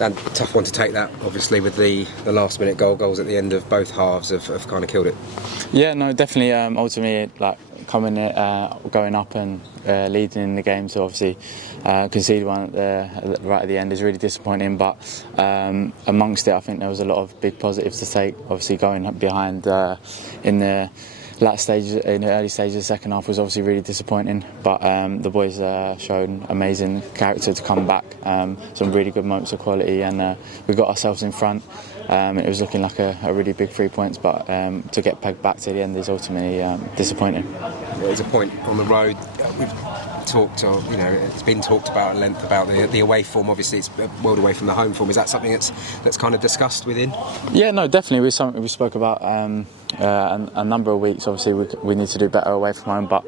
And tough one to take that, obviously, with the last minute goals at the end of both halves have kind of killed it. Yeah, no, definitely. Ultimately, like going up and leading in the game, so obviously concede one right at the end is really disappointing. But amongst it, I think there was a lot of big positives to take. Obviously, going up behind in the early stages of the second half was obviously really disappointing, but the boys showed amazing character to come back, some really good moments of quality, and we got ourselves in front. It was looking like a really big 3 points, but to get pegged back to the end is ultimately disappointing. There's a point on the road. We've talked, it's been talked about at length about the away form. Obviously, it's a world away from the home form. Is that something that's kind of discussed within? Yeah, no, definitely. It was something we spoke about a number of weeks. Obviously, we need to do better away from home, but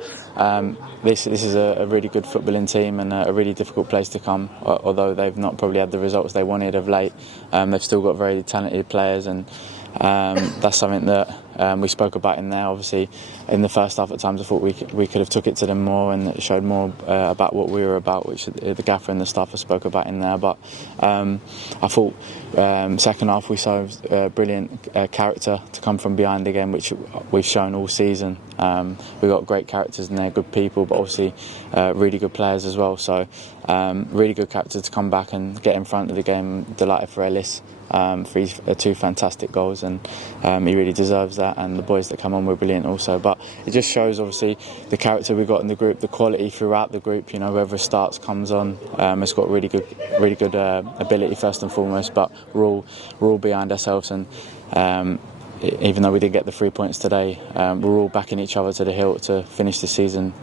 this is a really good footballing team and a really difficult place to come. Although they've not probably had the results they wanted of late, they've still got very talented players, and that's something that we spoke about in there. Obviously, in the first half, at times I thought we could have took it to them more and showed more about what we were about, which the gaffer and the staff have spoke about in there. But I thought second half we saw brilliant character to come from behind again, which we've shown all season. We've got great characters in there, good people, but obviously really good players as well. So really good character to come back and get in front of the game. Delighted for Ellis. For his two fantastic goals, and he really deserves that, and the boys that come on were brilliant also. But it just shows obviously the character we've got in the group, the quality throughout the group. Whoever starts comes on, it's got really good ability first and foremost, but we're all behind ourselves, and even though we did get the 3 points today, we're all backing each other to the hilt to finish the season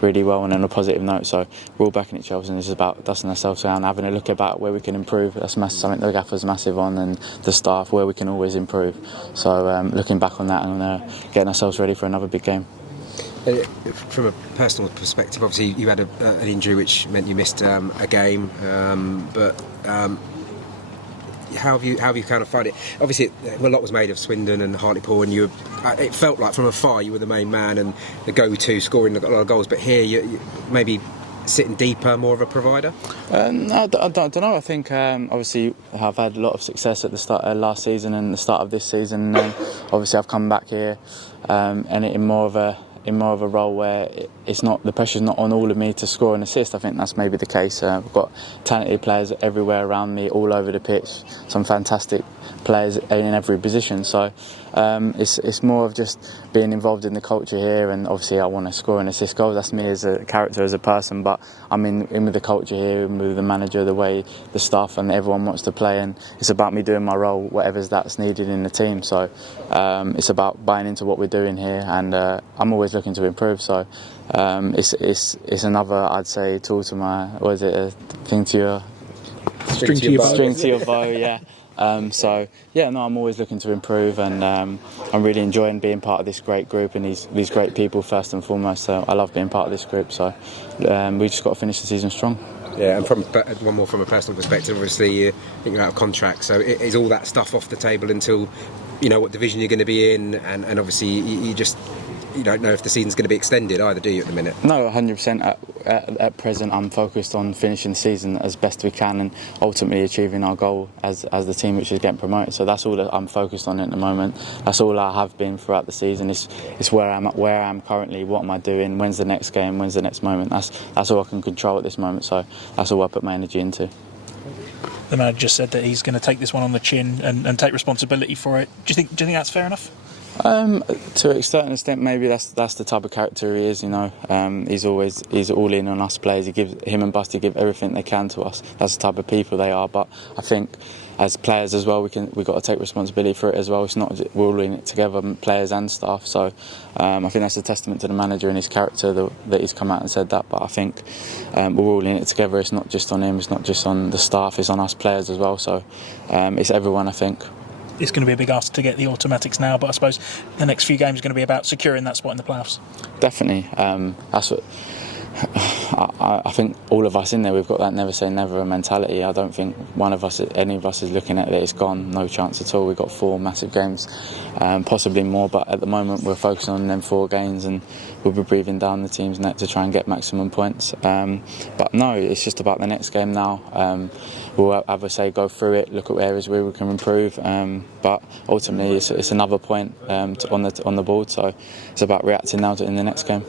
really well and on a positive note. So we're all backing each other, and it's about dusting ourselves down, having a look about where we can improve. That's something the gaffer's massive on, and the staff, where we can always improve. So looking back on that and getting ourselves ready for another big game. From a personal perspective, obviously you had an injury which meant you missed a game, but how have you kind of found it? Obviously, a lot was made of Swindon and Hartlepool, and it felt like from afar you were the main man and the go-to, scoring a lot of goals. But here, you maybe sitting deeper, more of a provider. No, I don't know. I think obviously I've had a lot of success at the start of last season and the start of this season. Obviously, I've come back here and in more of a role where it's not, the pressure's not on all of me to score and assist. I think that's maybe the case. We've got talented players everywhere around me, all over the pitch. Some fantastic players in every position. So it's more of just being involved in the culture here, and obviously I want to score and assist goals. That's me as a character, as a person, but I'm in with the culture here, in with the manager, the way the staff and everyone wants to play, and it's about me doing my role, whatever's that's needed in the team. So it's about buying into what we're doing here, and I'm always looking to improve. So it's another, I'd say, tool to my, a thing to your String to your bow, yeah. I'm always looking to improve, and I'm really enjoying being part of this great group and these great people first and foremost. So I love being part of this group. So we just got to finish the season strong. Yeah, and from one more from a personal perspective, obviously I think you're out of contract, so is all that stuff off the table until you know what division you're going to be in, and obviously you don't know if the season's going to be extended either, do you, at the minute? No, 100%. At present, I'm focused on finishing the season as best we can and ultimately achieving our goal as the team which is getting promoted. So that's all that I'm focused on at the moment. That's all I have been throughout the season. It's where I am currently. What am I doing? When's the next game? When's the next moment? That's all I can control at this moment. So that's all I put my energy into. The manager just said that he's going to take this one on the chin and take responsibility for it. Do you think that's fair enough? To a certain extent, maybe that's the type of character he is. He's all in on us players. Him and Busty give everything they can to us. That's the type of people they are. But I think as players as well, we've got to take responsibility for it as well. It's not we're all in it together, players and staff. So I think that's a testament to the manager and his character that he's come out and said that. But I think we're all in it together. It's not just on him. It's not just on the staff. It's on us players as well. So it's everyone, I think. It's going to be a big ask to get the automatics now, but I suppose the next few games are going to be about securing that spot in the playoffs. Definitely. That's what I think all of us in there, we've got that never say never mentality. I don't think any of us is looking at it, it's gone, no chance at all. We've got 4 massive games, possibly more, but at the moment we're focusing on them 4 games, and we'll be breathing down the team's neck to try and get maximum points. But no, it's just about the next game now. We'll have a say, go through it, look at areas where we can improve, but ultimately it's another point on the board, so it's about reacting now in the next game.